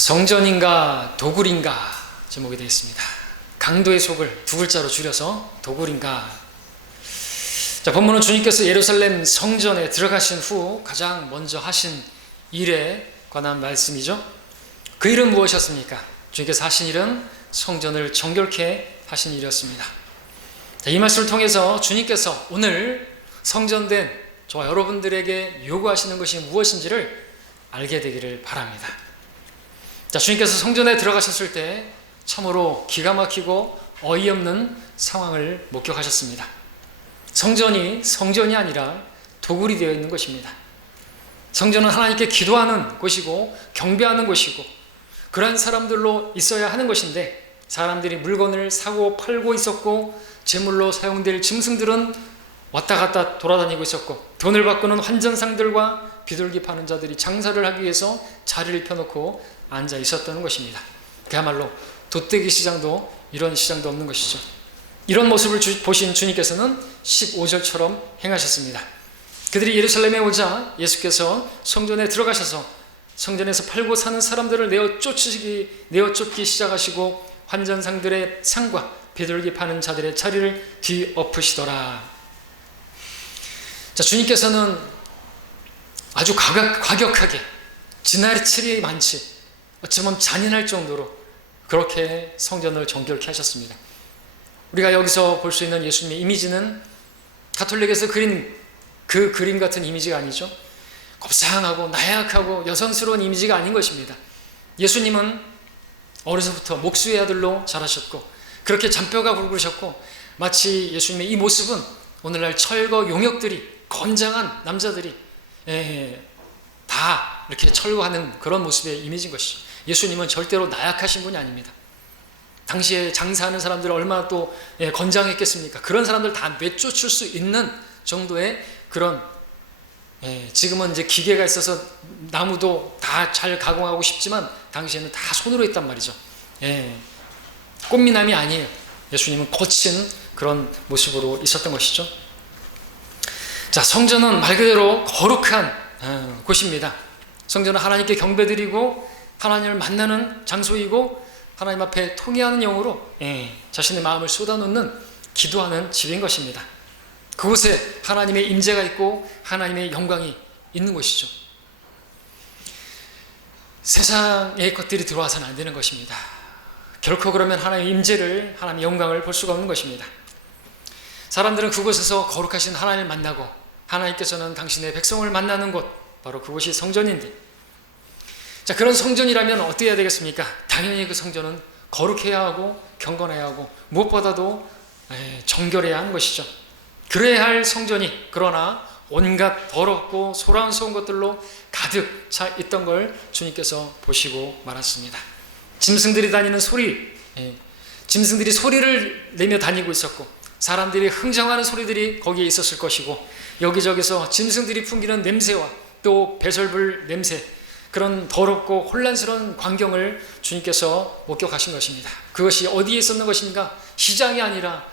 성전인가 도굴인가 제목이 되어 있습니다. 강도의 속을 두 글자로 줄여서 도굴인가. 자, 본문은 주님께서 예루살렘 성전에 들어가신 후 가장 먼저 하신 일에 관한 말씀이죠. 그 일은 무엇이었습니까? 주님께서 하신 일은 성전을 정결케 하신 일이었습니다. 자, 이 말씀을 통해서 주님께서 오늘 성전된 저와 여러분들에게 요구하시는 것이 무엇인지를 알게 되기를 바랍니다. 자, 주님께서 성전에 들어가셨을 때 참으로 기가 막히고 어이없는 상황을 목격하셨습니다. 성전이 성전이 아니라 도굴이 되어 있는 것입니다. 성전은 하나님께 기도하는 곳이고 경배하는 곳이고 그러한 사람들로 있어야 하는 것인데, 사람들이 물건을 사고 팔고 있었고 제물로 사용될 짐승들은 왔다 갔다 돌아다니고 있었고, 돈을 바꾸는 환전상들과 비둘기 파는 자들이 장사를 하기 위해서 자리를 펴놓고 앉아 있었다는 것입니다. 그야말로 돗대기 시장도 이런 시장도 없는 것이죠. 이런 모습을 보신 주님께서는 15절처럼 행하셨습니다. 그들이 예루살렘에 오자 예수께서 성전에 들어가셔서 성전에서 팔고 사는 사람들을 내어쫓기 시작하시고 환전상들의 상과 비둘기 파는 자들의 자리를 뒤엎으시더라. 자, 주님께서는 아주 과격하게 지나칠 일이 많지 어쩌면 잔인할 정도로 그렇게 성전을 정결케 하셨습니다. 우리가 여기서 볼 수 있는 예수님의 이미지는 가톨릭에서 그린 그 그림 같은 이미지가 아니죠. 곱상하고 나약하고 여성스러운 이미지가 아닌 것입니다. 예수님은 어려서부터 목수의 아들로 자라셨고 그렇게 잔뼈가 굵으셨고, 마치 예수님의 이 모습은 오늘날 철거 용역들이 건장한 남자들이 다 이렇게 철거하는 그런 모습의 이미지인 것이죠. 예수님은 절대로 나약하신 분이 아닙니다. 당시에 장사하는 사람들은 얼마나 또 건장했겠습니까? 그런 사람들 다 내쫓을 수 있는 정도의 그런, 지금은 이제 기계가 있어서 나무도 다 잘 가공하고 싶지만 당시에는 다 손으로 했단 말이죠. 꽃미남이 아니에요. 예수님은 거친 그런 모습으로 있었던 것이죠. 자, 성전은 말 그대로 거룩한 곳입니다. 성전은 하나님께 경배드리고 하나님을 만나는 장소이고 하나님 앞에 통회하는 영으로 자신의 마음을 쏟아놓는 기도하는 집인 것입니다. 그곳에 하나님의 임재가 있고 하나님의 영광이 있는 곳이죠. 세상의 것들이 들어와서는 안 되는 것입니다. 결코 그러면 하나님의 임재를, 하나님의 영광을 볼 수가 없는 것입니다. 사람들은 그곳에서 거룩하신 하나님을 만나고 하나님께서는 당신의 백성을 만나는 곳, 바로 그곳이 성전인데, 자, 그런 성전이라면 어떻게 해야 되겠습니까? 당연히 그 성전은 거룩해야 하고 경건해야 하고 무엇보다도 정결해야 하는 것이죠. 그래야 할 성전이, 그러나 온갖 더럽고 소란스러운 것들로 가득 차 있던 걸 주님께서 보시고 말았습니다. 짐승들이 다니는 소리, 짐승들이 소리를 내며 다니고 있었고 사람들이 흥정하는 소리들이 거기에 있었을 것이고, 여기저기서 짐승들이 풍기는 냄새와 또 배설물 냄새, 그런 더럽고 혼란스러운 광경을 주님께서 목격하신 것입니다. 그것이 어디에 있었는 것인가? 시장이 아니라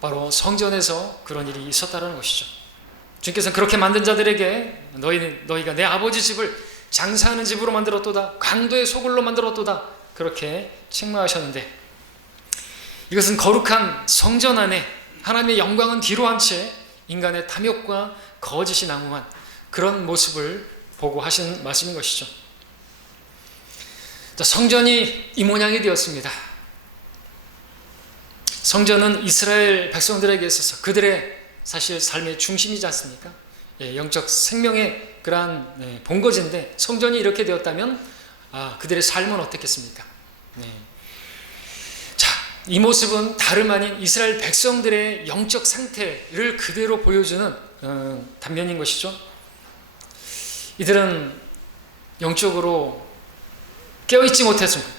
바로 성전에서 그런 일이 있었다는 것이죠. 주님께서는 그렇게 만든 자들에게 너희가 내 아버지 집을 장사하는 집으로 만들었도다, 강도의 소굴로 만들었도다, 그렇게 책망하셨는데, 이것은 거룩한 성전 안에 하나님의 영광은 뒤로 한 채 인간의 탐욕과 거짓이 난무한 그런 모습을 보고 하신 말씀인 것이죠. 자, 성전이 이 모양이 되었습니다. 성전은 이스라엘 백성들에게 있어서 그들의 사실 삶의 중심이지 않습니까? 영적 생명의 그러한 본거지인데, 성전이 이렇게 되었다면 그들의 삶은 어떻겠습니까? 자, 이 모습은 다름 아닌 이스라엘 백성들의 영적 상태를 그대로 보여주는 단면인 것이죠. 이들은 영적으로 깨어있지 못했습니다.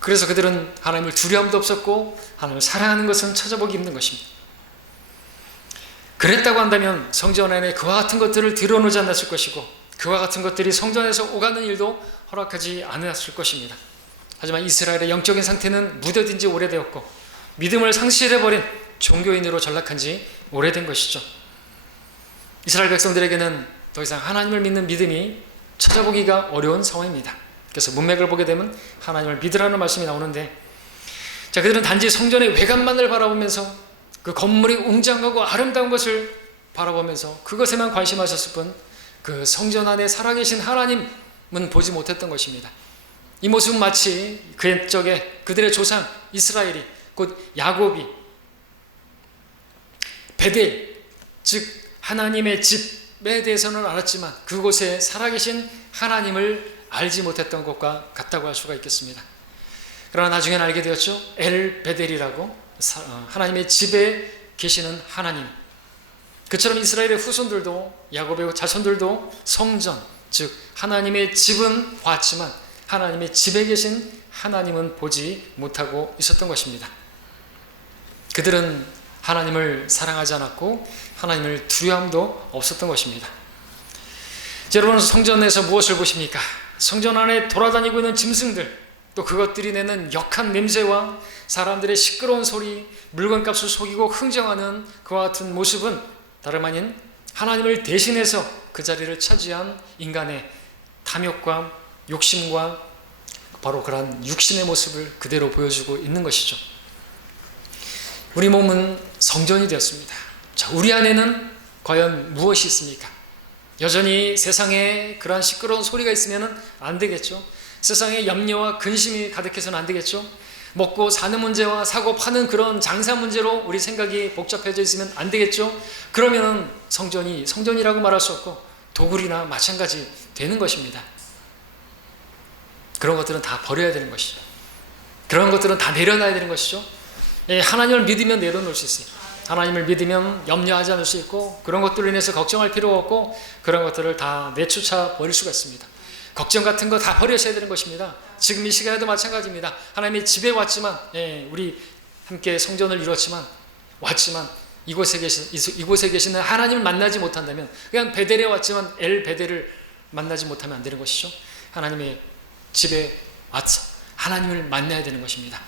그래서 그들은 하나님을 두려움도 없었고 하나님을 사랑하는 것은 찾아보기 힘든 것입니다. 그랬다고 한다면 성전 안에 그와 같은 것들을 드러내지 않았을 것이고 그와 같은 것들이 성전에서 오가는 일도 허락하지 않았을 것입니다. 하지만 이스라엘의 영적인 상태는 무뎌진 지 오래되었고 믿음을 상실해버린 종교인으로 전락한 지 오래된 것이죠. 이스라엘 백성들에게는 더 이상 하나님을 믿는 믿음이 찾아보기가 어려운 상황입니다. 그래서 문맥을 보게 되면 하나님을 믿으라는 말씀이 나오는데, 자, 그들은 단지 성전의 외관만을 바라보면서 그 건물이 웅장하고 아름다운 것을 바라보면서 그것에만 관심하셨을 뿐 그 성전 안에 살아계신 하나님은 보지 못했던 것입니다. 이 모습은 마치 그 옛적에 그들의 조상 이스라엘이, 곧 야곱이 베델, 즉 하나님의 집에 대해서는 알았지만 그곳에 살아계신 하나님을 알지 못했던 것과 같다고 할 수가 있겠습니다. 그러나 나중에는 알게 되었죠. 엘 베델이라고, 하나님의 집에 계시는 하나님. 그처럼 이스라엘의 후손들도, 야곱의 자손들도 성전, 즉 하나님의 집은 봤지만 하나님의 집에 계신 하나님은 보지 못하고 있었던 것입니다. 그들은 하나님을 사랑하지 않았고 하나님을 두려움도 없었던 것입니다. 여러분, 성전에서 무엇을 보십니까? 성전 안에 돌아다니고 있는 짐승들, 또 그것들이 내는 역한 냄새와 사람들의 시끄러운 소리, 물건값을 속이고 흥정하는 그와 같은 모습은 다름 아닌 하나님을 대신해서 그 자리를 차지한 인간의 탐욕과 욕심과 바로 그러한 육신의 모습을 그대로 보여주고 있는 것이죠. 우리 몸은 성전이 되었습니다. 자, 우리 안에는 과연 무엇이 있습니까? 여전히 세상에 그러한 시끄러운 소리가 있으면 안 되겠죠. 세상에 염려와 근심이 가득해서는 안 되겠죠. 먹고 사는 문제와 사고 파는 그런 장사 문제로 우리 생각이 복잡해져 있으면 안 되겠죠. 그러면 성전이 성전이라고 말할 수 없고 도굴이나 마찬가지 되는 것입니다. 그런 것들은 다 버려야 되는 것이죠. 그런 것들은 다 내려놔야 되는 것이죠. 하나님을 믿으면 내려놓을 수 있어요. 하나님을 믿으면 염려하지 않을 수 있고 그런 것들로 인해서 걱정할 필요가 없고 그런 것들을 다 내쫓아 버릴 수가 있습니다. 걱정 같은 거 다 버리셔야 되는 것입니다. 지금 이 시간에도 마찬가지입니다. 하나님의 집에 왔지만, 우리 함께 성전을 이뤘지만, 왔지만 이곳에 계시는 하나님을 만나지 못한다면, 그냥 베델에 왔지만 엘 베델을 만나지 못하면 안 되는 것이죠. 하나님의 집에 와서 하나님을 만나야 되는 것입니다.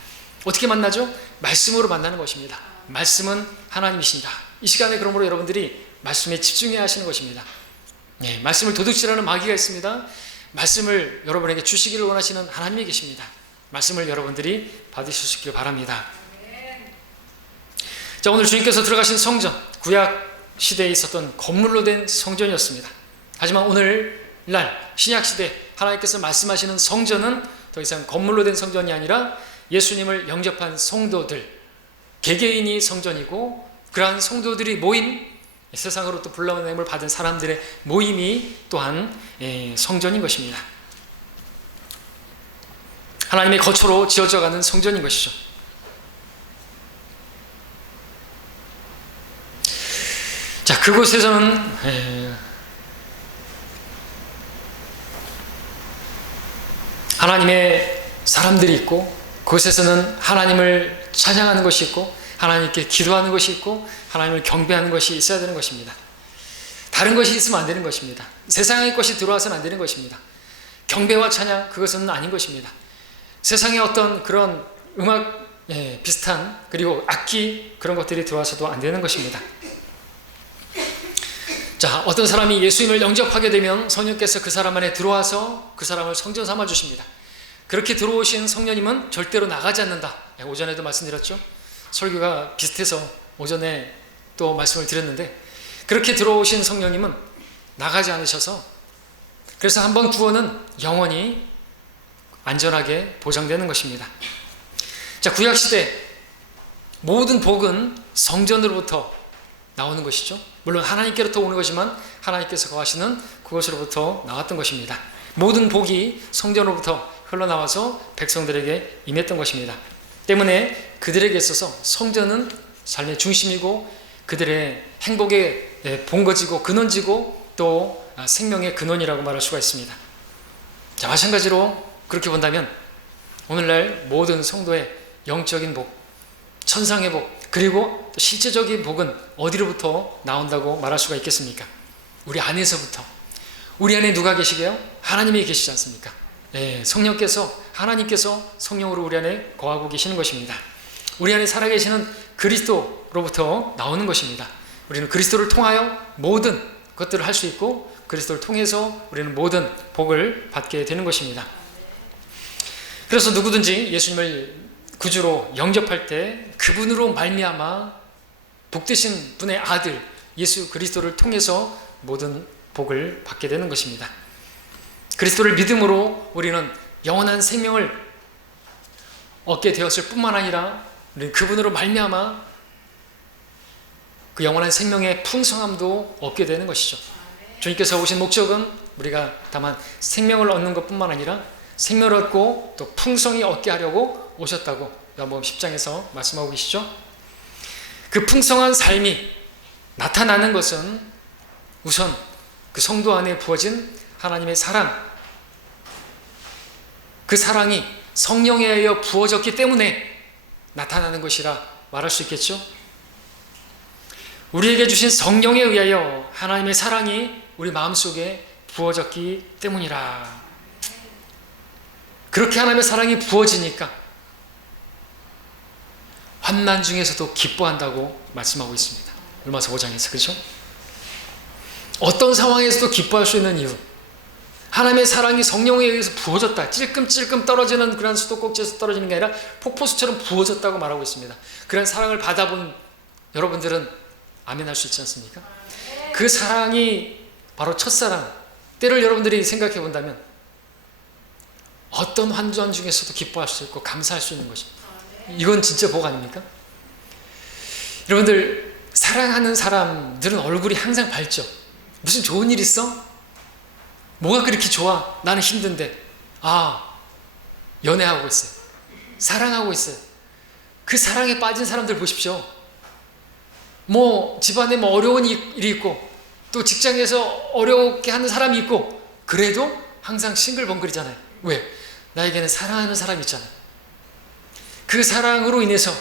어떻게 만나죠? 말씀으로 만나는 것입니다. 말씀은 하나님이십니다. 이 시간에 그러므로 여러분들이 말씀에 집중해야 하시는 것입니다. 말씀을 도둑질하는 마귀가 있습니다. 말씀을 여러분에게 주시기를 원하시는 하나님이 계십니다. 말씀을 여러분들이 받으실 수 있길 바랍니다. 자, 오늘 주님께서 들어가신 성전, 구약 시대에 있었던 건물로 된 성전이었습니다. 하지만 오늘날 신약 시대 하나님께서 말씀하시는 성전은 더 이상 건물로 된 성전이 아니라 예수님을 영접한 성도들, 개개인이 성전이고 그러한 성도들이 모인 세상으로부터 불러내임을 받은 사람들의 모임이 또한 성전인 것입니다. 하나님의 거처로 지어져가는 성전인 것이죠. 자, 그곳에서는 하나님의 사람들이 있고 그곳에서는 하나님을 찬양하는 것이 있고 하나님께 기도하는 것이 있고 하나님을 경배하는 것이 있어야 되는 것입니다. 다른 것이 있으면 안 되는 것입니다. 세상의 것이 들어와서는 안 되는 것입니다. 경배와 찬양, 그것은 아닌 것입니다. 세상의 어떤 그런 음악 비슷한 그리고 악기 그런 것들이 들어와서도 안 되는 것입니다. 자, 어떤 사람이 예수님을 영접하게 되면 성령께서 그 사람 안에 들어와서 그 사람을 성전 삼아 주십니다. 그렇게 들어오신 성령님은 절대로 나가지 않는다. 오전에도 말씀드렸죠. 설교가 비슷해서 오전에 또 말씀을 드렸는데 그렇게 들어오신 성령님은 나가지 않으셔서 그래서 한번 구원은 영원히 안전하게 보장되는 것입니다. 자, 구약시대 모든 복은 성전으로부터 나오는 것이죠. 물론 하나님께로부터 오는 것이지만 하나님께서 거하시는 그것으로부터 나왔던 것입니다. 모든 복이 성전으로부터 흘러나와서 백성들에게 임했던 것입니다. 때문에 그들에게 있어서 성전은 삶의 중심이고 그들의 행복의 본거지고 근원지고 또 생명의 근원이라고 말할 수가 있습니다. 자, 마찬가지로 그렇게 본다면 오늘날 모든 성도의 영적인 복, 천상의 복, 그리고 또 실제적인 복은 어디로부터 나온다고 말할 수가 있겠습니까? 우리 안에서부터. 우리 안에 누가 계시게요? 하나님이 계시지 않습니까? 성령께서, 하나님께서 성령으로 우리 안에 거하고 계시는 것입니다. 우리 안에 살아계시는 그리스도로부터 나오는 것입니다. 우리는 그리스도를 통하여 모든 것들을 할 수 있고 그리스도를 통해서 우리는 모든 복을 받게 되는 것입니다. 그래서 누구든지 예수님을 구주로 영접할 때 그분으로 말미암아 복되신 분의 아들 예수 그리스도를 통해서 모든 복을 받게 되는 것입니다. 그리스도를 믿음으로 우리는 영원한 생명을 얻게 되었을 뿐만 아니라 그분으로 말미암아 그 영원한 생명의 풍성함도 얻게 되는 것이죠. 주님께서 오신 목적은 우리가 다만 생명을 얻는 것뿐만 아니라 생명을 얻고 또 풍성히 얻게 하려고 오셨다고 요한복음 10장에서 말씀하고 계시죠. 그 풍성한 삶이 나타나는 것은 우선 그 성도 안에 부어진 하나님의 사랑, 그 사랑이 성령에 의하여 부어졌기 때문에 나타나는 것이라 말할 수 있겠죠. 우리에게 주신 성령에 의하여 하나님의 사랑이 우리 마음속에 부어졌기 때문이라. 그렇게 하나님의 사랑이 부어지니까 환난 중에서도 기뻐한다고 말씀하고 있습니다. 로마서 5장에서. 그렇죠? 어떤 상황에서도 기뻐할 수 있는 이유, 하나님의 사랑이 성령에 의해서 부어졌다. 찔끔찔끔 떨어지는 그런 수도꼭지에서 떨어지는 게 아니라 폭포수처럼 부어졌다고 말하고 있습니다. 그런 사랑을 받아본 여러분들은 아멘할 수 있지 않습니까? 그 사랑이 바로 첫사랑. 때를 여러분들이 생각해 본다면 어떤 환전 중에서도 기뻐할 수 있고 감사할 수 있는 것입니다. 이건 진짜 복 아닙니까? 여러분들, 사랑하는 사람들은 얼굴이 항상 밝죠. 무슨 좋은 일 있어? 뭐가 그렇게 좋아? 나는 힘든데. 연애하고 있어요. 사랑하고 있어요. 그 사랑에 빠진 사람들 보십시오. 집안에 어려운 일이 있고 또 직장에서 어렵게 하는 사람이 있고 그래도 항상 싱글벙글이잖아요. 왜? 나에게는 사랑하는 사람이 있잖아요. 그 사랑으로 인해서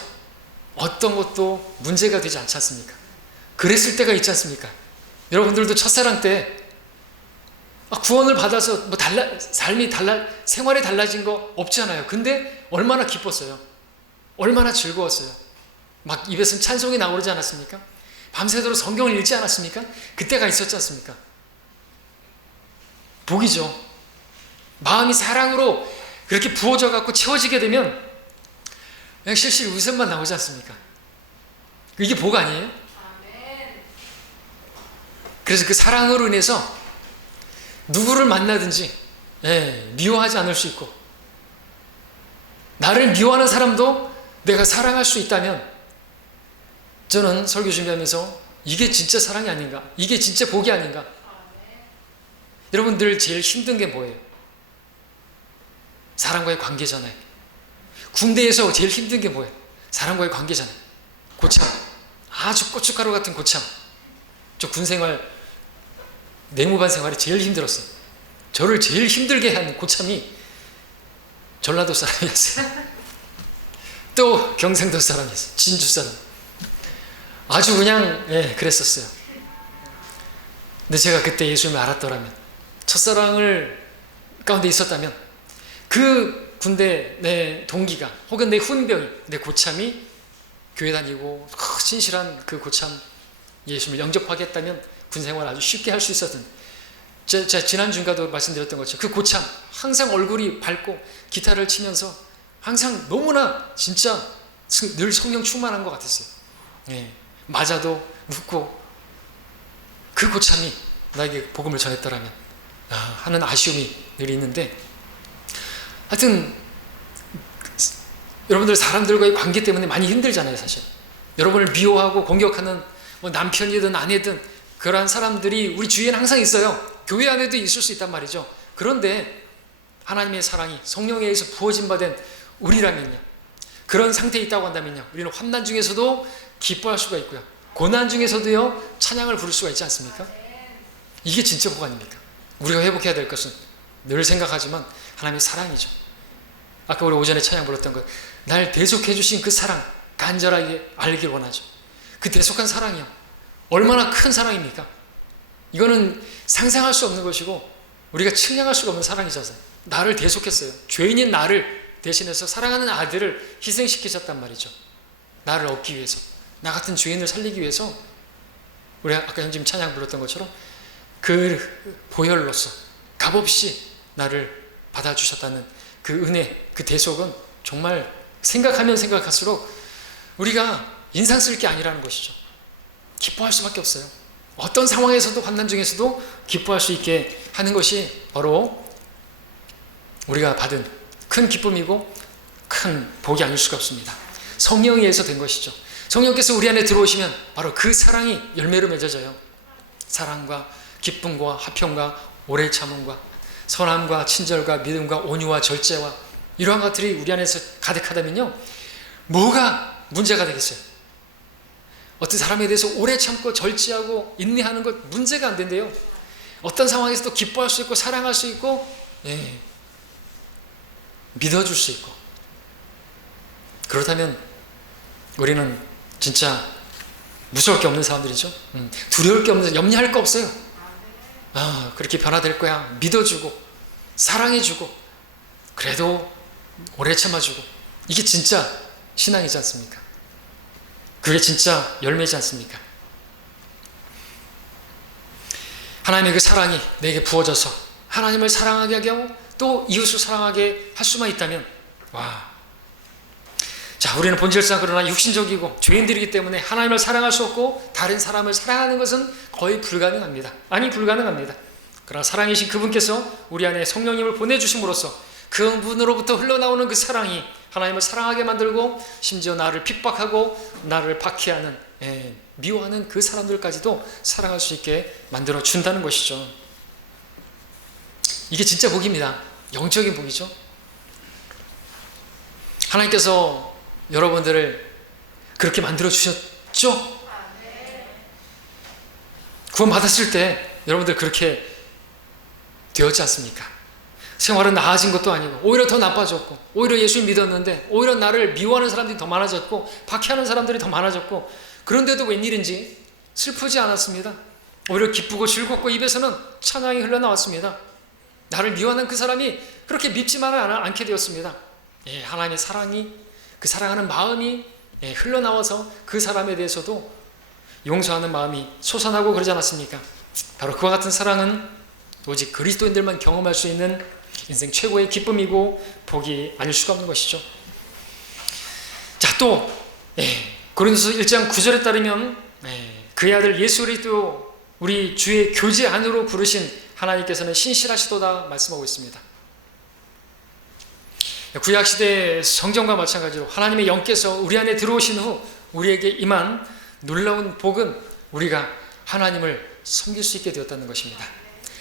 어떤 것도 문제가 되지 않지 않습니까? 그랬을 때가 있지 않습니까? 여러분들도 첫사랑 때 구원을 받아서 삶이 생활이 달라진 거 없잖아요. 근데 얼마나 기뻤어요. 얼마나 즐거웠어요. 막 입에서 찬송이 나오지 않았습니까? 밤새도록 성경을 읽지 않았습니까? 그때가 있었지 않습니까? 복이죠. 마음이 사랑으로 그렇게 부어져 갖고 채워지게 되면 그냥 실실 웃음만 나오지 않습니까? 이게 복 아니에요? 그래서 그 사랑으로 인해서 누구를 만나든지 미워하지 않을 수 있고, 나를 미워하는 사람도 내가 사랑할 수 있다면 저는 설교 준비하면서 이게 진짜 사랑이 아닌가, 이게 진짜 복이 아닌가. 여러분들 제일 힘든 게 뭐예요? 사람과의 관계잖아요. 군대에서 제일 힘든 게 뭐예요? 사람과의 관계잖아요. 고참, 아주 고춧가루 같은 고참. 저 군생활, 내무반 생활이 제일 힘들었어요. 저를 제일 힘들게 한 고참이 전라도 사람이었어요. 또 경상도 사람이었어요. 진주 사람. 아주 그냥 그랬었어요. 근데 제가 그때 예수님을 알았더라면, 첫사랑을 가운데 있었다면, 그 군대 내 동기가 혹은 내 훈병이, 내 고참이 교회 다니고 신실한 그 고참 예수님을 영접하겠다면 군생활을 아주 쉽게 할 수 있었던, 제가 지난주인가도 말씀드렸던 것처럼 그 고참 항상 얼굴이 밝고 기타를 치면서 항상 너무나 진짜 늘 성령 충만한 것 같았어요. 맞아도 웃고, 그 고참이 나에게 복음을 전했더라면 하는 아쉬움이 늘 있는데, 하여튼 여러분들 사람들과의 관계 때문에 많이 힘들잖아요. 사실 여러분을 미워하고 공격하는 남편이든 아내든 그러한 사람들이 우리 주위에는 항상 있어요. 교회 안에도 있을 수 있단 말이죠. 그런데 하나님의 사랑이 성령에 의해서 부어진 바 된 우리라면요, 그런 상태에 있다고 한다면요, 우리는 환난 중에서도 기뻐할 수가 있고요, 고난 중에서도요 찬양을 부를 수가 있지 않습니까? 이게 진짜 복 아닙니까? 우리가 회복해야 될 것은 늘 생각하지만 하나님의 사랑이죠. 아까 우리 오전에 찬양 불렀던 것, 날 대속해 주신 그 사랑 간절하게 알길 원하죠. 그 대속한 사랑이요, 얼마나 큰 사랑입니까? 이거는 상상할 수 없는 것이고 우리가 측량할 수가 없는 사랑이잖아요. 나를 대속했어요. 죄인인 나를 대신해서 사랑하는 아들을 희생시키셨단 말이죠. 나를 얻기 위해서, 나 같은 죄인을 살리기 위해서. 우리 아까 형님 찬양 불렀던 것처럼 그 보혈로서 값없이 나를 받아주셨다는 그 은혜, 그 대속은 정말 생각하면 생각할수록 우리가 인상 쓸 게 아니라는 것이죠. 기뻐할 수밖에 없어요. 어떤 상황에서도, 환난 중에서도 기뻐할 수 있게 하는 것이 바로 우리가 받은 큰 기쁨이고 큰 복이 아닐 수가 없습니다. 성령에 의해서 된 것이죠. 성령께서 우리 안에 들어오시면 바로 그 사랑이 열매로 맺어져요. 사랑과 기쁨과 화평과 오래 참음과 선함과 친절과 믿음과 온유와 절제와 이러한 것들이 우리 안에서 가득하다면요, 뭐가 문제가 되겠어요? 어떤 사람에 대해서 오래 참고 절제하고 인내하는 것 문제가 안 된대요. 어떤 상황에서도 기뻐할 수 있고 사랑할 수 있고 믿어줄 수 있고. 그렇다면 우리는 진짜 무서울 게 없는 사람들이죠. 두려울 게 없는, 염려할 거 없어요. 그렇게 변화될 거야. 믿어주고 사랑해주고 그래도 오래 참아주고, 이게 진짜 신앙이지 않습니까? 그게 진짜 열매지 않습니까? 하나님의 그 사랑이 내게 부어져서 하나님을 사랑하게 하고 또 이웃을 사랑하게 할 수만 있다면, 자, 우리는 본질상 그러나 육신적이고 죄인들이기 때문에 하나님을 사랑할 수 없고 다른 사람을 사랑하는 것은 거의 불가능합니다. 아니, 불가능합니다. 그러나 사랑이신 그분께서 우리 안에 성령님을 보내주심으로써 그분으로부터 흘러나오는 그 사랑이 하나님을 사랑하게 만들고 심지어 나를 핍박하고 나를 박해하는, 미워하는 그 사람들까지도 사랑할 수 있게 만들어 준다는 것이죠. 이게 진짜 복입니다. 영적인 복이죠. 하나님께서 여러분들을 그렇게 만들어 주셨죠? 구원 받았을 때 여러분들 그렇게 되었지 않습니까? 생활은 나아진 것도 아니고 오히려 더 나빠졌고, 오히려 예수님 믿었는데 오히려 나를 미워하는 사람들이 더 많아졌고 박해하는 사람들이 더 많아졌고, 그런데도 웬일인지 슬프지 않았습니다. 오히려 기쁘고 즐겁고 입에서는 찬양이 흘러나왔습니다. 나를 미워하는 그 사람이 그렇게 밉지만 않게 되었습니다. 하나님의 사랑이, 그 사랑하는 마음이 흘러나와서 그 사람에 대해서도 용서하는 마음이 솟아나고 그러지 않았습니까? 바로 그와 같은 사랑은 오직 그리스도인들만 경험할 수 있는 인생 최고의 기쁨이고 복이 아닐 수가 없는 것이죠. 자, 또 고린도서 1장 9절에 따르면 그의 아들 예수 그리스도 우리 주의 교제 안으로 부르신 하나님께서는 신실하시도다 말씀하고 있습니다. 구약시대 성전과 마찬가지로 하나님의 영께서 우리 안에 들어오신 후 우리에게 임한 놀라운 복은 우리가 하나님을 섬길 수 있게 되었다는 것입니다.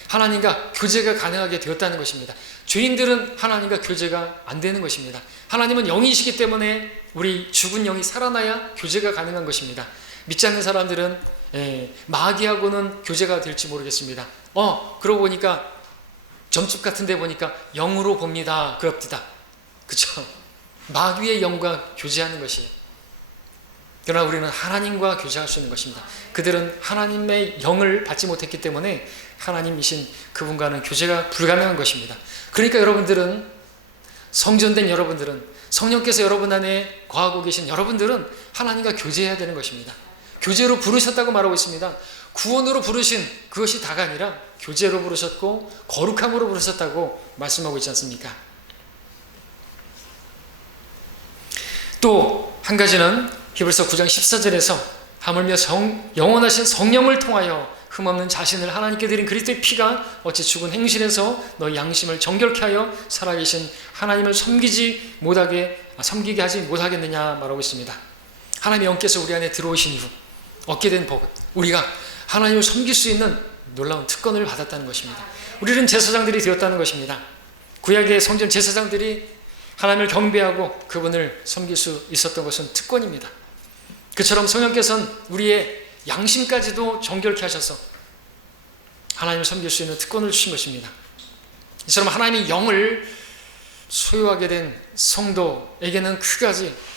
하나님과 교제가 가능하게 되었다는 것입니다. 죄인들은 하나님과 교제가 안 되는 것입니다. 하나님은 영이시기 때문에 우리 죽은 영이 살아나야 교제가 가능한 것입니다. 믿지 않는 사람들은 마귀하고는 교제가 될지 모르겠습니다. 그러고 보니까 점집 같은 데 보니까 영으로 봅니다. 그럽디다. 그렇죠? 마귀의 영과 교제하는 것이에요. 그러나 우리는 하나님과 교제할 수 있는 것입니다. 그들은 하나님의 영을 받지 못했기 때문에 하나님이신 그분과는 교제가 불가능한 것입니다. 그러니까 여러분들은, 성전된 여러분들은, 성령께서 여러분 안에 거하고 계신 여러분들은 하나님과 교제해야 되는 것입니다. 교제로 부르셨다고 말하고 있습니다. 구원으로 부르신 그것이 다가 아니라 교제로 부르셨고 거룩함으로 부르셨다고 말씀하고 있지 않습니까? 또 한 가지는 히브리서 9장 14절에서 하물며 영원하신 성령을 통하여 흠없는 자신을 하나님께 드린 그리스도의 피가 어찌 죽은 행실에서 너희 양심을 정결케 하여 살아계신 하나님을 섬기게 하지 못하겠느냐 말하고 있습니다. 하나님의 영께서 우리 안에 들어오신 이후 얻게 된 복은 우리가 하나님을 섬길 수 있는 놀라운 특권을 받았다는 것입니다. 우리는 제사장들이 되었다는 것입니다. 구약의 성전 제사장들이 하나님을 경배하고 그분을 섬길 수 있었던 것은 특권입니다. 그처럼 성령께서는 우리의 양심까지도 정결케 하셔서 하나님을 섬길 수 있는 특권을 주신 것입니다. 이처럼 하나님의 영을 소유하게 된 성도에게는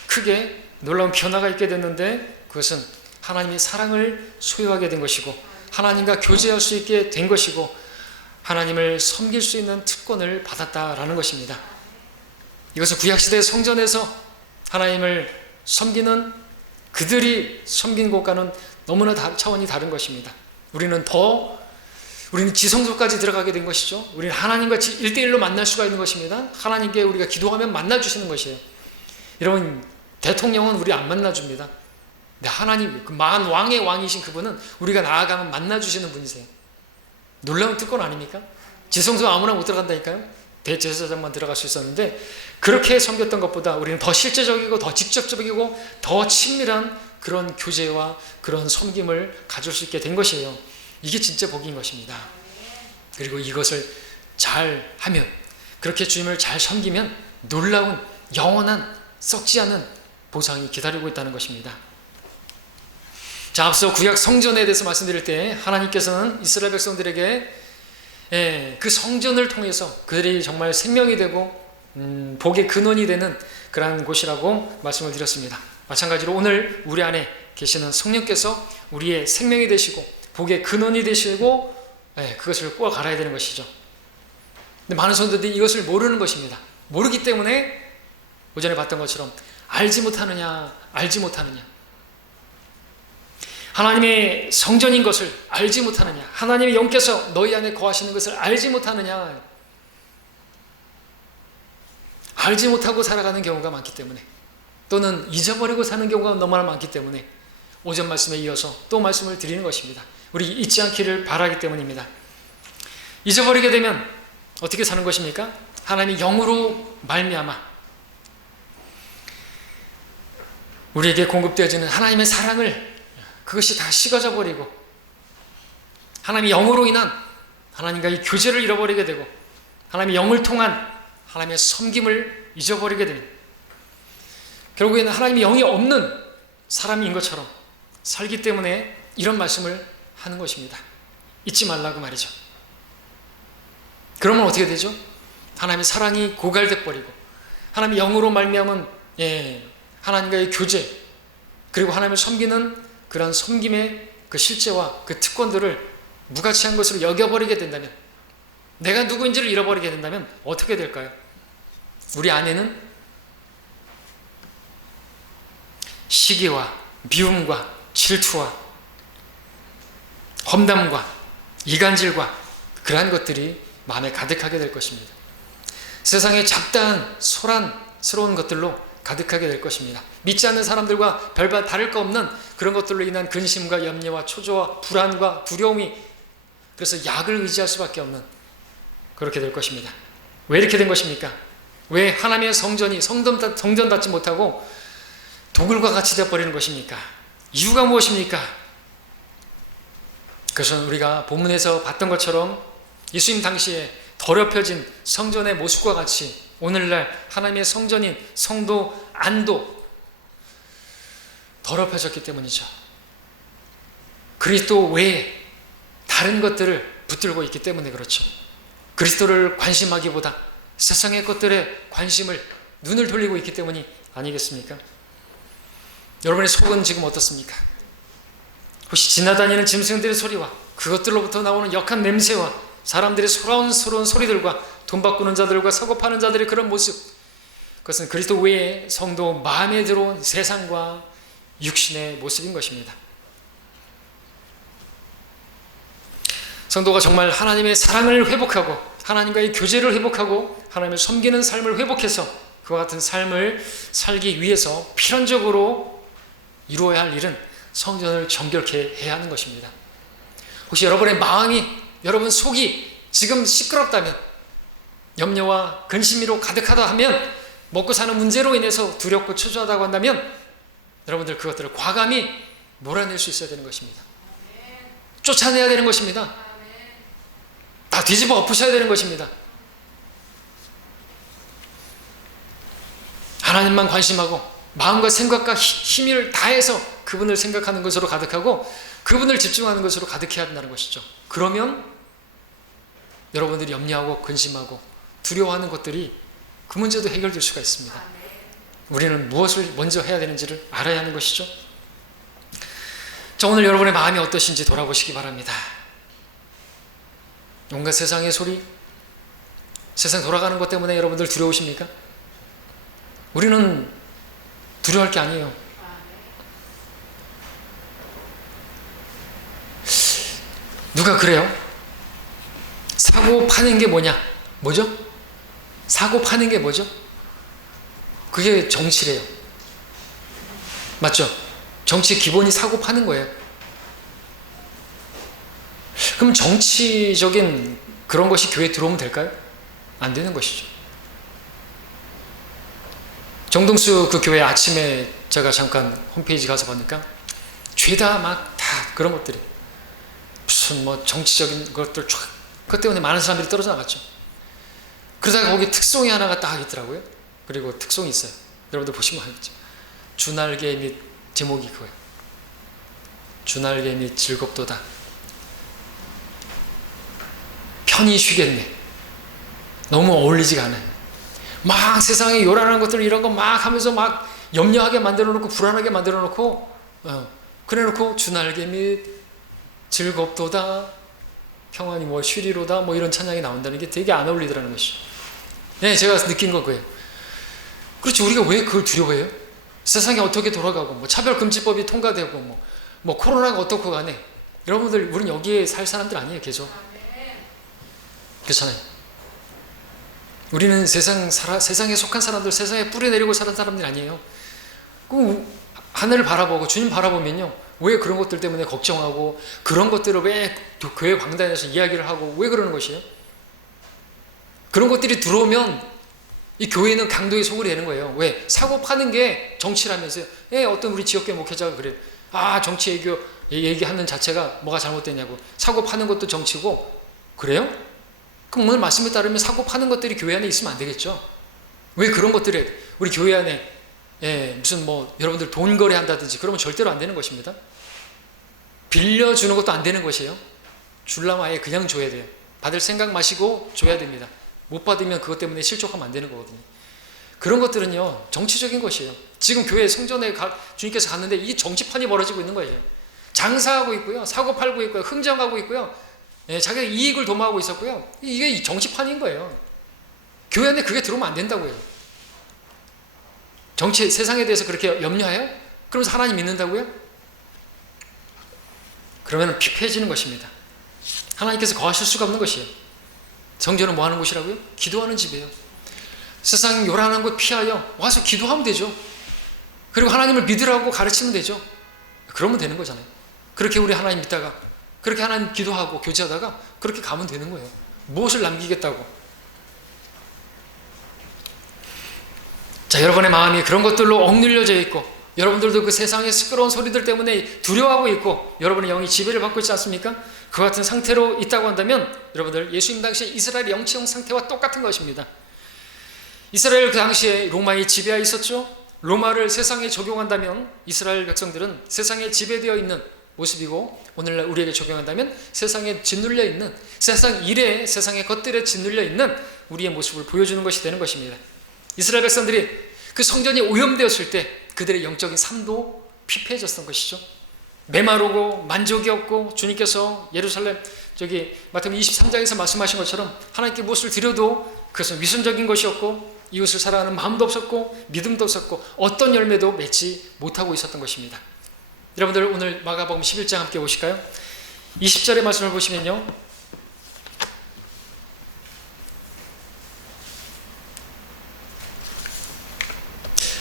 크게 놀라운 변화가 있게 됐는데, 그것은 하나님의 사랑을 소유하게 된 것이고 하나님과 교제할 수 있게 된 것이고 하나님을 섬길 수 있는 특권을 받았다라는 것입니다. 이것은 구약시대 성전에서 하나님을 섬기는 그들이 섬긴 것과는 너무나 차원이 다른 것입니다. 우리는 더 우리는 지성소까지 들어가게 된 것이죠. 우리는 하나님과 1대1로 만날 수가 있는 것입니다. 하나님께 우리가 기도하면 만나주시는 것이에요. 여러분, 대통령은 우리 안 만나줍니다. 근데 하나님, 그 만 왕의 왕이신 그분은 우리가 나아가면 만나주시는 분이세요. 놀라운 특권 아닙니까? 지성소 아무나 못 들어간다니까요. 대제사장만 들어갈 수 있었는데, 그렇게 섬겼던 것보다 우리는 더 실제적이고 더 직접적이고 더 친밀한 그런 교제와 그런 섬김을 가질 수 있게 된 것이에요. 이게 진짜 복인 것입니다. 그리고 이것을 잘 하면, 그렇게 주님을 잘 섬기면 놀라운 영원한 썩지 않은 보상이 기다리고 있다는 것입니다. 자, 앞서 구약 성전에 대해서 말씀드릴 때 하나님께서는 이스라엘 백성들에게 그 성전을 통해서 그들이 정말 생명이 되고 복의 근원이 되는 그러한 곳이라고 말씀을 드렸습니다. 마찬가지로 오늘 우리 안에 계시는 성령께서 우리의 생명이 되시고 복의 근원이 되시고 그것을 꼭 알아야 되는 것이죠. 근데 많은 성도들이 이것을 모르는 것입니다. 모르기 때문에 오전에 봤던 것처럼 알지 못하느냐. 하나님의 성전인 것을 알지 못하느냐. 하나님의 영께서 너희 안에 거하시는 것을 알지 못하느냐. 알지 못하고 살아가는 경우가 많기 때문에, 또는 잊어버리고 사는 경우가 너무나 많기 때문에 오전 말씀에 이어서 또 말씀을 드리는 것입니다. 우리 잊지 않기를 바라기 때문입니다. 잊어버리게 되면 어떻게 사는 것입니까? 하나님의 영으로 말미암아 우리에게 공급되어지는 하나님의 사랑을, 그것이 다 식어져 버리고 하나님의 영으로 인한 하나님과의 교제를 잃어버리게 되고 하나님의 영을 통한 하나님의 섬김을 잊어버리게 됩니다. 결국에는 하나님의 영이 없는 사람인 것처럼 살기 때문에 이런 말씀을 하는 것입니다. 잊지 말라고 말이죠. 그러면 어떻게 되죠? 하나님의 사랑이 고갈돼 버리고 하나님의 영으로 말미암은 하나님과의 교제, 그리고 하나님을 섬기는 그런 섬김의 그 실제와 그 특권들을 무가치한 것으로 여겨버리게 된다면, 내가 누구인지를 잃어버리게 된다면 어떻게 될까요? 우리 안에는 시기와 미움과 질투와 험담과 이간질과 그러한 것들이 마음에 가득하게 될 것입니다. 세상의 잡다한 소란스러운 것들로 가득하게 될 것입니다. 믿지 않는 사람들과 별반 다를 거 없는 그런 것들로 인한 근심과 염려와 초조와 불안과 두려움이, 그래서 약을 의지할 수밖에 없는 그렇게 될 것입니다. 왜 이렇게 된 것입니까? 왜 하나님의 성전이 성전답지 못하고 도굴과 같이 되어버리는 것입니까? 이유가 무엇입니까? 그것은 우리가 본문에서 봤던 것처럼 예수님 당시에 더럽혀진 성전의 모습과 같이 오늘날 하나님의 성전인 성도 안도 더럽혀졌기 때문이죠. 그리스도 외에 다른 것들을 붙들고 있기 때문에 그렇죠. 그리스도를 관심하기보다 세상의 것들에 관심을, 눈을 돌리고 있기 때문이 아니겠습니까? 여러분의 속은 지금 어떻습니까? 혹시 지나다니는 짐승들의 소리와 그것들로부터 나오는 역한 냄새와 사람들의 소란스러운 소리들과 돈 바꾸는 자들과 사고 파는 자들의 그런 모습, 그것은 그리스도 외에 성도 마음에 들어온 세상과 육신의 모습인 것입니다. 성도가 정말 하나님의 사랑을 회복하고 하나님과의 교제를 회복하고 하나님을 섬기는 삶을 회복해서 그와 같은 삶을 살기 위해서 필연적으로 이루어야 할 일은 성전을 정결케 해야 하는 것입니다. 혹시 여러분의 마음이, 여러분 속이 지금 시끄럽다면, 염려와 근심으로 가득하다 하면, 먹고 사는 문제로 인해서 두렵고 초조하다고 한다면 여러분들 그것들을 과감히 몰아낼 수 있어야 되는 것입니다. 쫓아내야 되는 것입니다. 다 뒤집어 엎으셔야 되는 것입니다. 하나님만 관심하고 마음과 생각과 힘을 다해서 그분을 생각하는 것으로 가득하고 그분을 집중하는 것으로 가득해야 한다는 것이죠. 그러면 여러분들이 염려하고 근심하고 두려워하는 것들이 그 문제도 해결될 수가 있습니다. 우리는 무엇을 먼저 해야 되는지를 알아야 하는 것이죠. 자, 오늘 여러분의 마음이 어떠신지 돌아보시기 바랍니다. 온갖 세상의 소리, 세상 돌아가는 것 때문에 여러분들 두려우십니까? 우리는 두려워할 게 아니에요. 누가 그래요? 사고 파는 게 뭐냐? 뭐죠? 사고 파는 게 뭐죠? 그게 정치래요. 맞죠? 정치 기본이 사고 파는 거예요. 그럼 정치적인 그런 것이 교회에 들어오면 될까요? 안 되는 것이죠. 정동수 그 교회 아침에 제가 잠깐 홈페이지 가서 보니까 죄다 막 다 그런 것들이 무슨 뭐 정치적인 것들 쫙 그것 때문에 많은 사람들이 떨어져 나갔죠. 그러다가 거기 특송이 하나가 딱 있더라고요. 그리고 특송이 있어요. 여러분들 보시면 알겠죠. 주날개 및 제목이 그거예요. 주날개 및 즐겁도다. 편히 쉬겠네. 너무 어울리지가 않아요. 막 세상에 요란한 것들 이런 거 막 하면서 막 염려하게 만들어 놓고 불안하게 만들어 놓고 그래 놓고 주날개 및 즐겁도다 평안이 뭐 쉬리로다 뭐 이런 찬양이 나온다는 게 되게 안 어울리더라는 것이죠. 네, 제가 느낀 거 그거예요. 그렇지, 우리가 왜 그걸 두려워해요? 세상이 어떻게 돌아가고 뭐 차별금지법이 통과되고 뭐 코로나가 어떻고 간에 여러분들 우린 여기에 살 사람들 아니에요. 계속 그렇잖아요. 우리는 세상에 속한 사람들, 세상에 뿌리 내리고 사는 사람들이 아니에요. 그 하늘을 바라보고 주님 바라보면요, 왜 그런 것들 때문에 걱정하고 그런 것들을 왜 교회 광단에서 이야기를 하고 왜 그러는 것이에요? 그런 것들이 들어오면 이 교회는 강도의 소굴이 되는 거예요. 왜? 사고 파는 게 정치라면서요. 어떤 우리 지역교회 목회자가 그래요. 정치 얘기하는 자체가 뭐가 잘못됐냐고. 사고 파는 것도 정치고. 그래요? 그럼 오늘 말씀에 따르면 사고 파는 것들이 교회 안에 있으면 안 되겠죠. 왜 그런 것들이 우리 교회 안에 무슨 뭐 여러분들 돈 거래한다든지 그러면 절대로 안 되는 것입니다. 빌려주는 것도 안 되는 것이에요. 줄라면 아예 그냥 줘야 돼요. 받을 생각 마시고 줘야 됩니다. 못 받으면 그것 때문에 실족하면 안 되는 거거든요. 그런 것들은요 정치적인 것이에요. 지금 교회 성전에 주님께서 갔는데 이 정치판이 벌어지고 있는 거예요. 장사하고 있고요, 사고 팔고 있고요, 흥정하고 있고요, 자기가 이익을 도모하고 있었고요. 이게 정치판인 거예요. 교회 안에 그게 들어오면 안 된다고요. 정치, 세상에 대해서 그렇게 염려해요? 그러면서 하나님 믿는다고요? 그러면 피폐해지는 것입니다. 하나님께서 거하실 수가 없는 것이에요. 성전은 뭐 하는 곳이라고요? 기도하는 집이에요. 세상 요란한 곳 피하여 와서 기도하면 되죠. 그리고 하나님을 믿으라고 가르치면 되죠. 그러면 되는 거잖아요. 그렇게 우리 하나님 믿다가 그렇게 하나님 기도하고 교제하다가 그렇게 가면 되는 거예요. 무엇을 남기겠다고. 자, 여러분의 마음이 그런 것들로 억눌려져 있고 여러분들도 그 세상의 시끄러운 소리들 때문에 두려워하고 있고 여러분의 영이 지배를 받고 있지 않습니까? 그 같은 상태로 있다고 한다면 여러분들 예수님 당시에 이스라엘의 영적 상태와 똑같은 것입니다. 이스라엘 그 당시에 로마의 지배하에 있었죠. 로마를 세상에 적용한다면 이스라엘 백성들은 세상에 지배되어 있는 모습이고 오늘날 우리에게 적용한다면 세상에 짓눌려 있는 세상 일에 세상의 것들에 짓눌려 있는 우리의 모습을 보여주는 것이 되는 것입니다. 이스라엘 백성들이 그 성전이 오염되었을 때 그들의 영적인 삶도 피폐해졌던 것이죠. 메마르고 만족이 없고 주님께서 예루살렘 마태복음 23장에서 말씀하신 것처럼 하나님께 무엇을 드려도 그것은 위선적인 것이었고 이웃을 사랑하는 마음도 없었고 믿음도 없었고 어떤 열매도 맺지 못하고 있었던 것입니다. 여러분들 오늘 마가복음 11장 함께 보실까요? 20절의 말씀을 보시면요,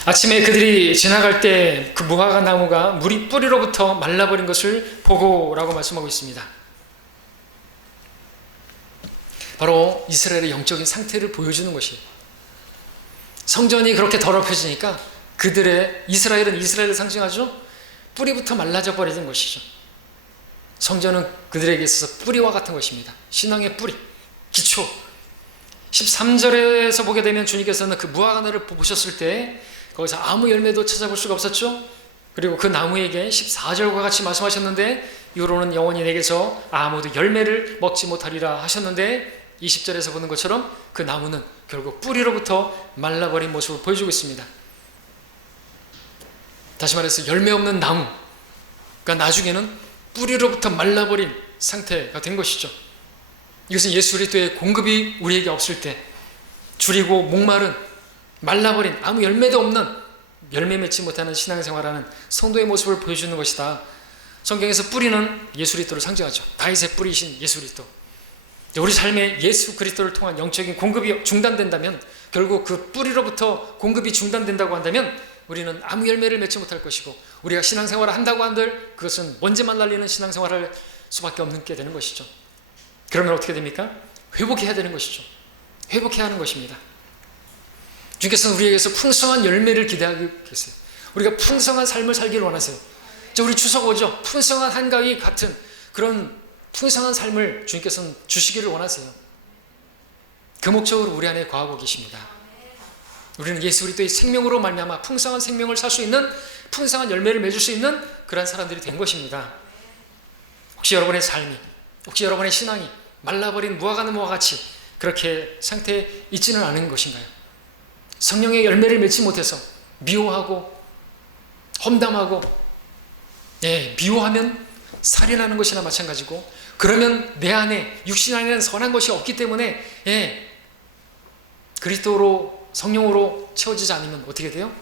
아침에 그들이 지나갈 때 그 무화과 나무가 물이 뿌리로부터 말라버린 것을 보고라고 말씀하고 있습니다. 바로 이스라엘의 영적인 상태를 보여주는 것이에요. 성전이 그렇게 더럽혀지니까 이스라엘은 이스라엘을 상징하죠. 뿌리부터 말라져 버리는 것이죠. 성전은 그들에게 있어서 뿌리와 같은 것입니다. 신앙의 뿌리, 기초. 13절에서 보게 되면 주님께서는 그 무화과나무를 보셨을 때 거기서 아무 열매도 찾아볼 수가 없었죠. 그리고 그 나무에게 14절과 같이 말씀하셨는데 이후로는 영원히 내게서 아무도 열매를 먹지 못하리라 하셨는데 20절에서 보는 것처럼 그 나무는 결국 뿌리로부터 말라버린 모습을 보여주고 있습니다. 다시 말해서 열매 없는 나무, 그러니까 나중에는 뿌리로부터 말라버린 상태가 된 것이죠. 이것은 예수 그리스도의 공급이 우리에게 없을 때 줄이고 목마른 말라버린 아무 열매도 없는 열매 맺지 못하는 신앙생활하는 성도의 모습을 보여주는 것이다. 성경에서 뿌리는 예수 그리스도를 상징하죠. 다윗의 뿌리이신 예수 그리스도. 우리 삶에 예수 그리스도를 통한 영적인 공급이 중단된다면, 결국 그 뿌리로부터 공급이 중단된다고 한다면 우리는 아무 열매를 맺지 못할 것이고, 우리가 신앙생활을 한다고 한들 그것은 먼지만 날리는 신앙생활을 할 수밖에 없는 게 되는 것이죠. 그러면 어떻게 됩니까? 회복해야 되는 것이죠. 회복해야 하는 것입니다. 주님께서는 우리에게서 풍성한 열매를 기대하고 계세요. 우리가 풍성한 삶을 살기를 원하세요. 우리 추석 오죠? 풍성한 한가위 같은 그런 풍성한 삶을 주님께서는 주시기를 원하세요. 그 목적으로 우리 안에 거하고 계십니다. 우리는 예수 그리스도의 생명으로 말미암아 풍성한 생명을 살 수 있는, 풍성한 열매를 맺을 수 있는 그러한 사람들이 된 것입니다. 혹시 여러분의 삶이, 혹시 여러분의 신앙이 말라버린 무화과나무와 같이 그렇게 상태에 있지는 않은 것인가요? 성령의 열매를 맺지 못해서 미워하고 험담하고, 미워하면 살인하는 것이나 마찬가지고, 그러면 내 안에, 육신 안에는 선한 것이 없기 때문에 그리스도로, 성령으로 채워지지 않으면 어떻게 돼요?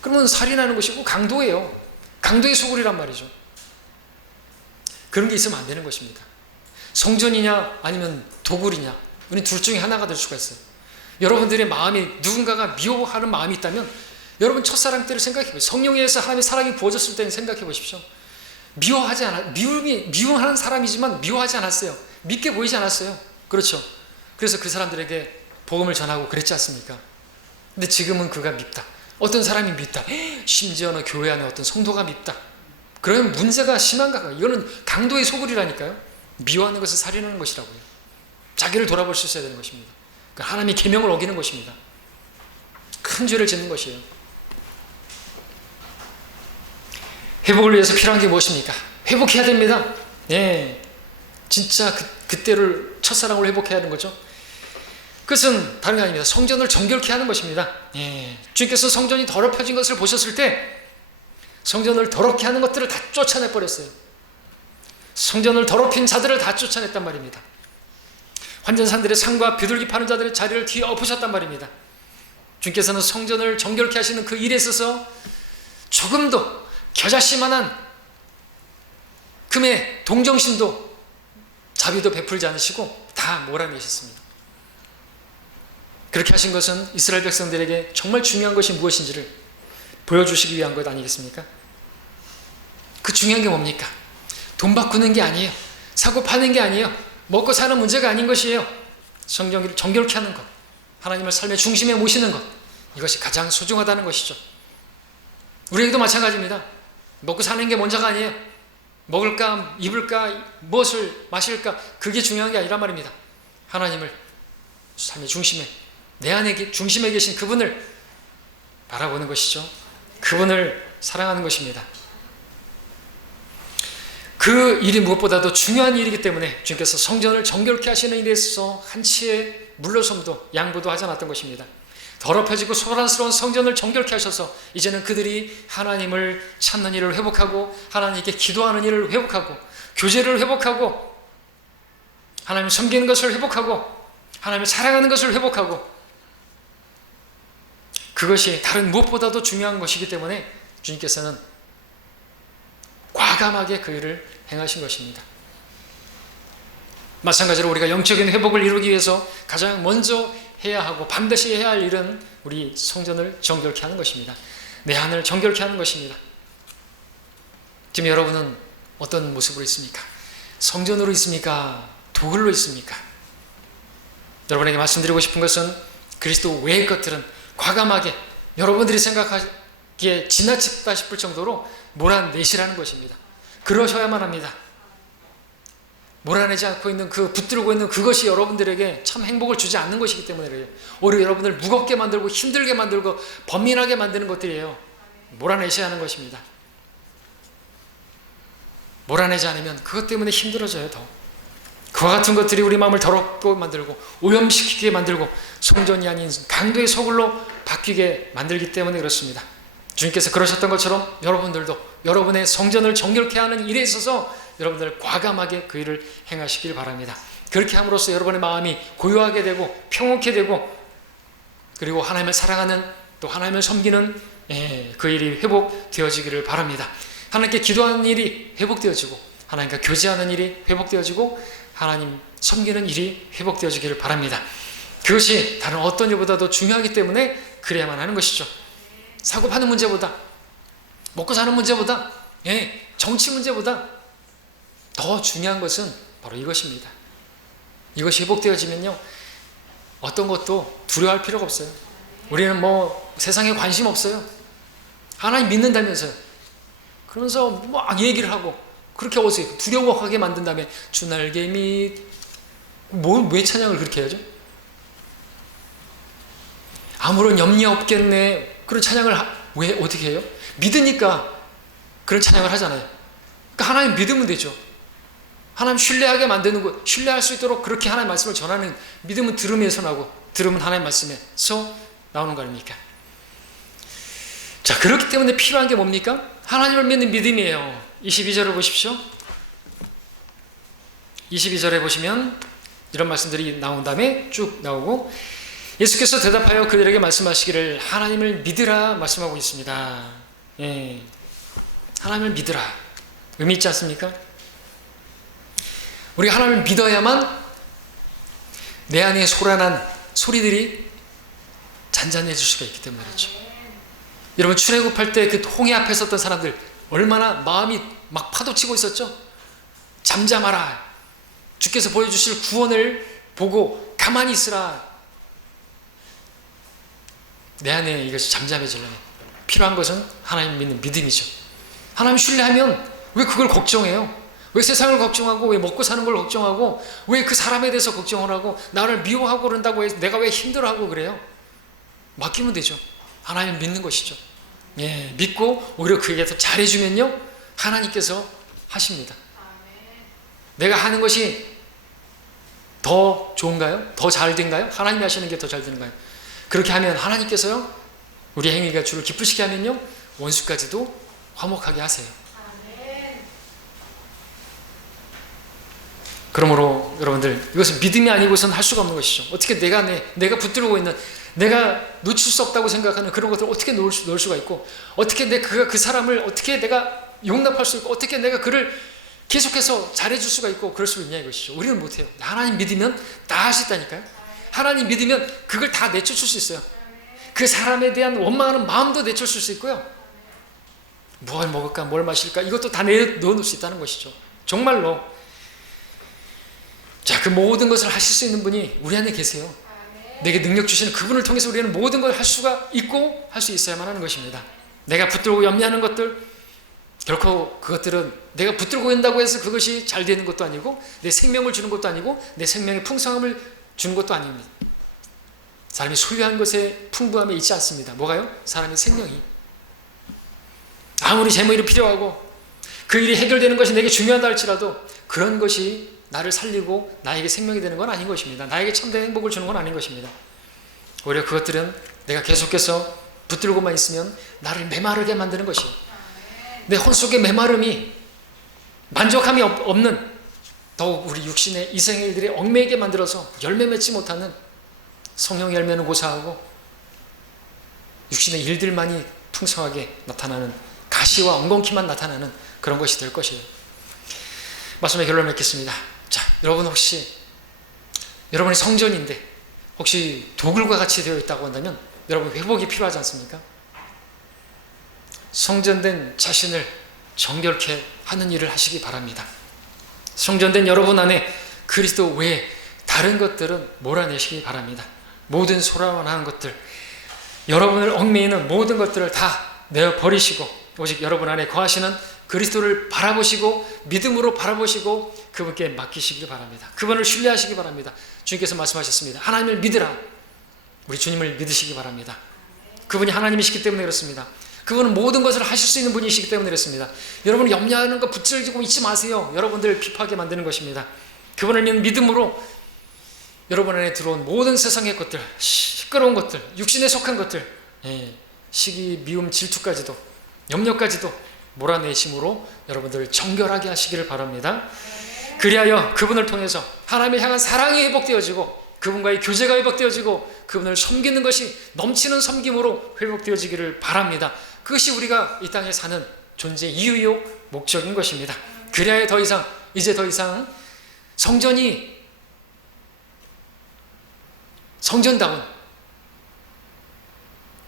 그러면 살인하는 것이고 강도예요. 강도의 소굴이란 말이죠. 그런 게 있으면 안 되는 것입니다. 성전이냐 아니면 도굴이냐, 우리 둘 중에 하나가 될 수가 있어요. 여러분들의 마음이, 누군가가 미워하는 마음이 있다면 여러분 첫사랑 때를 생각해 보세요. 성령에 의해서 하나님의 사랑이 부어졌을 때는 생각해 보십시오. 미워하는 사람이지만 미워하지 않았어요. 믿게 보이지 않았어요. 그렇죠. 그래서 그 사람들에게 복음을 전하고 그랬지 않습니까? 근데 지금은 그가 밉다. 어떤 사람이 밉다. 심지어는 교회 안에 어떤 성도가 밉다. 그러면 문제가 심한가? 이거는 강도의 소굴이라니까요. 미워하는 것은 살인하는 것이라고요. 자기를 돌아볼 수 있어야 되는 것입니다. 하나님의 계명을 어기는 것입니다. 큰 죄를 짓는 것이에요. 회복을 위해서 필요한 게 무엇입니까? 회복해야 됩니다. 진짜 그때를, 첫사랑을 회복해야 하는 거죠. 그것은 다른 게 아닙니다. 성전을 정결케 하는 것입니다. 주님께서 성전이 더럽혀진 것을 보셨을 때 성전을 더럽게 하는 것들을 다 쫓아내버렸어요. 성전을 더럽힌 자들을 다 쫓아냈단 말입니다. 환전산들의 상과 비둘기 파는 자들의 자리를 뒤엎으셨단 말입니다. 주님께서는 성전을 정결케 하시는 그 일에 있어서 조금도 겨자씨만한 금의 동정심도, 자비도 베풀지 않으시고 다 몰아내셨습니다. 그렇게 하신 것은 이스라엘 백성들에게 정말 중요한 것이 무엇인지를 보여주시기 위한 것 아니겠습니까? 그 중요한 게 뭡니까? 돈 바꾸는 게 아니에요. 사고 파는 게 아니에요. 먹고 사는 문제가 아닌 것이에요. 성경을 정결케 하는 것, 하나님을 삶의 중심에 모시는 것, 이것이 가장 소중하다는 것이죠. 우리에게도 마찬가지입니다. 먹고 사는 게 먼저가 아니에요. 먹을까, 입을까, 무엇을 마실까, 그게 중요한 게 아니란 말입니다. 하나님을 삶의 중심에, 내 안에 중심에 계신 그분을 바라보는 것이죠. 그분을 사랑하는 것입니다. 그 일이 무엇보다도 중요한 일이기 때문에 주님께서 성전을 정결케 하시는 일에 있어서 한치의 물러섬도 양보도 하지 않았던 것입니다. 더럽혀지고 소란스러운 성전을 정결케 하셔서 이제는 그들이 하나님을 찾는 일을 회복하고, 하나님께 기도하는 일을 회복하고, 교제를 회복하고, 하나님을 섬기는 것을 회복하고, 하나님을 사랑하는 것을 회복하고, 그것이 다른 무엇보다도 중요한 것이기 때문에 주님께서는 과감하게 그 일을 행하신 것입니다. 마찬가지로 우리가 영적인 회복을 이루기 위해서 가장 먼저 해야 하고 반드시 해야 할 일은 우리 성전을 정결케 하는 것입니다. 내 안을 정결케 하는 것입니다. 지금 여러분은 어떤 모습으로 있습니까? 성전으로 있습니까? 도굴로 있습니까? 여러분에게 말씀드리고 싶은 것은 그리스도 외의 것들은 과감하게 여러분들이 생각하기에 지나치다 싶을 정도로 몰아내시라는 것입니다. 그러셔야만 합니다. 몰아내지 않고 있는 붙들고 있는 그것이 여러분들에게 참 행복을 주지 않는 것이기 때문에 그래요. 오히려 여러분들 무겁게 만들고 힘들게 만들고 번민하게 만드는 것들이에요. 몰아내셔야 하는 것입니다. 몰아내지 않으면 그것 때문에 힘들어져요. 더 그와 같은 것들이 우리 마음을 더럽고 만들고 오염시키게 만들고 성전이 아닌 강도의 소굴로 바뀌게 만들기 때문에 그렇습니다. 주님께서 그러셨던 것처럼 여러분들도 여러분의 성전을 정결케 하는 일에 있어서 여러분들 과감하게 그 일을 행하시길 바랍니다. 그렇게 함으로써 여러분의 마음이 고요하게 되고 평온케 되고, 그리고 하나님을 사랑하는, 또 하나님을 섬기는 그 일이 회복되어지기를 바랍니다. 하나님께 기도하는 일이 회복되어지고, 하나님과 교제하는 일이 회복되어지고, 하나님 섬기는 일이 회복되어지기를 바랍니다. 그것이 다른 어떤 일보다도 중요하기 때문에 그래야만 하는 것이죠. 사고 파는 문제보다, 먹고 사는 문제보다, 정치 문제보다 더 중요한 것은 바로 이것입니다. 이것이 회복되어지면요, 어떤 것도 두려워할 필요가 없어요. 우리는 세상에 관심 없어요. 하나님 믿는다면서요. 그러면서 막 얘기를 하고 그렇게 어서 두려워하게 만든 다음에 주 날개미 왜 찬양을 그렇게 해야죠? 아무런 염려 없겠네. 그런 찬양을 왜 어떻게 해요? 믿으니까 그런 찬양을 하잖아요. 그러니까 하나님 믿으면 되죠. 하나님 신뢰하게 만드는 거, 신뢰할 수 있도록 그렇게 하나님 말씀을 전하는 믿음은 들음에서 나고 들음은 하나님 말씀에서 나오는 거 아닙니까? 자, 그렇기 때문에 필요한 게 뭡니까? 하나님을 믿는 믿음이에요. 22절을 보십시오. 22절에 보시면 이런 말씀들이 나온 다음에 쭉 나오고, 예수께서 대답하여 그들에게 말씀하시기를 하나님을 믿으라 말씀하고 있습니다. 하나님을 믿으라. 의미 있지 않습니까? 우리가 하나님을 믿어야만 내 안에 솟아난 소리들이 잔잔해질 수가 있기 때문에 그렇죠. 여러분, 출애굽할 때 그 홍해 앞에 섰던 사람들 얼마나 마음이 막 파도치고 있었죠? 잠잠하라. 주께서 보여주실 구원을 보고 가만히 있으라. 내 안에 이것이 잠잠해지려면 필요한 것은 하나님 믿는 믿음이죠. 하나님 신뢰하면 왜 그걸 걱정해요? 왜 세상을 걱정하고, 왜 먹고 사는 걸 걱정하고, 왜 그 사람에 대해서 걱정을 하고, 나를 미워하고 그런다고 해서 내가 왜 힘들어하고 그래요? 맡기면 되죠. 하나님 믿는 것이죠. 믿고 오히려 그에게 더 잘해주면요, 하나님께서 하십니다. 내가 하는 것이 더 좋은가요? 더 잘 된가요? 하나님이 하시는 게 더 잘 되는가요? 그렇게 하면 하나님께서요, 우리 행위가 주를 기쁘시게 하면요, 원수까지도 화목하게 하세요. 그러므로 여러분들, 이것은 믿음이 아니고서는 할 수가 없는 것이죠. 어떻게 내가 붙들고 있는, 내가 놓칠 수 없다고 생각하는 그런 것들을 어떻게 놓을 수가 있고, 어떻게 그 사람을 어떻게 내가 용납할 수 있고, 어떻게 내가 그를 계속해서 잘해줄 수가 있고 그럴 수 있냐 이것이죠. 우리는 못해요. 하나님 믿으면 다 할 수 있다니까요. 하나님 믿으면 그걸 다 내쫓을 수 있어요. 그 사람에 대한 원망하는 마음도 내쫓을 수 있고요, 뭘 먹을까 뭘 마실까 이것도 다 내놓을 수 있다는 것이죠. 정말로. 자, 그 모든 것을 하실 수 있는 분이 우리 안에 계세요. 내게 능력 주시는 그분을 통해서 우리는 모든 걸 할 수가 있고 할 수 있어야만 하는 것입니다. 내가 붙들고 염려하는 것들, 결코 그것들은 내가 붙들고 있다고 해서 그것이 잘 되는 것도 아니고, 내 생명을 주는 것도 아니고, 내 생명의 풍성함을 주는 것도 아닙니다. 사람이 소유한 것에 풍부함에 있지 않습니다. 뭐가요? 사람의 생명이. 아무리 재물이 필요하고 그 일이 해결되는 것이 내게 중요하다 할지라도 그런 것이 나를 살리고 나에게 생명이 되는 건 아닌 것입니다. 나에게 참된 행복을 주는 건 아닌 것입니다. 오히려 그것들은 내가 계속해서 붙들고만 있으면 나를 메마르게 만드는 것이에요. 내 혼 속의 메마름이, 만족함이 없는, 더욱 우리 육신의 이생의 일들이 얽매이게 만들어서 열매 맺지 못하는, 성령 열매는 고사하고 육신의 일들만이 풍성하게 나타나는, 가시와 엉겅퀴만 나타나는 그런 것이 될 것이에요. 말씀의 결론을 맺겠습니다. 자, 여러분, 혹시 여러분이 성전인데 혹시 도굴과 같이 되어 있다고 한다면 여러분 회복이 필요하지 않습니까? 성전된 자신을 정결케 하는 일을 하시기 바랍니다. 성전된 여러분 안에 그리스도 외에 다른 것들은 몰아내시기 바랍니다. 모든 소란하는 것들, 여러분을 얽매이는 모든 것들을 다 내어버리시고 오직 여러분 안에 거하시는 그리스도를 바라보시고 믿음으로 바라보시고 그분께 맡기시기 바랍니다. 그분을 신뢰하시기 바랍니다. 주님께서 말씀하셨습니다. 하나님을 믿으라. 우리 주님을 믿으시기 바랍니다. 그분이 하나님이시기 때문에 그렇습니다. 그분은 모든 것을 하실 수 있는 분이시기 때문에 그렇습니다. 여러분 염려하는 거 붙들고 있지 마세요. 여러분들 피파하게 만드는 것입니다. 그분을 믿는 믿음으로 여러분 안에 들어온 모든 세상의 것들, 시끄러운 것들, 육신에 속한 것들, 시기, 미움, 질투까지도, 염려까지도 몰아내심으로 여러분들 정결하게 하시기를 바랍니다. 그리하여 그분을 통해서 하나님을 향한 사랑이 회복되어지고 그분과의 교제가 회복되어지고 그분을 섬기는 것이 넘치는 섬김으로 회복되어지기를 바랍니다. 그것이 우리가 이 땅에 사는 존재 이유요 목적인 것입니다. 그래야 이제 더 이상 성전이 성전다운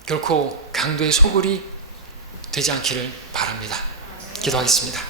결코 강도의 소굴이 되지 않기를 바랍니다. 기도하겠습니다.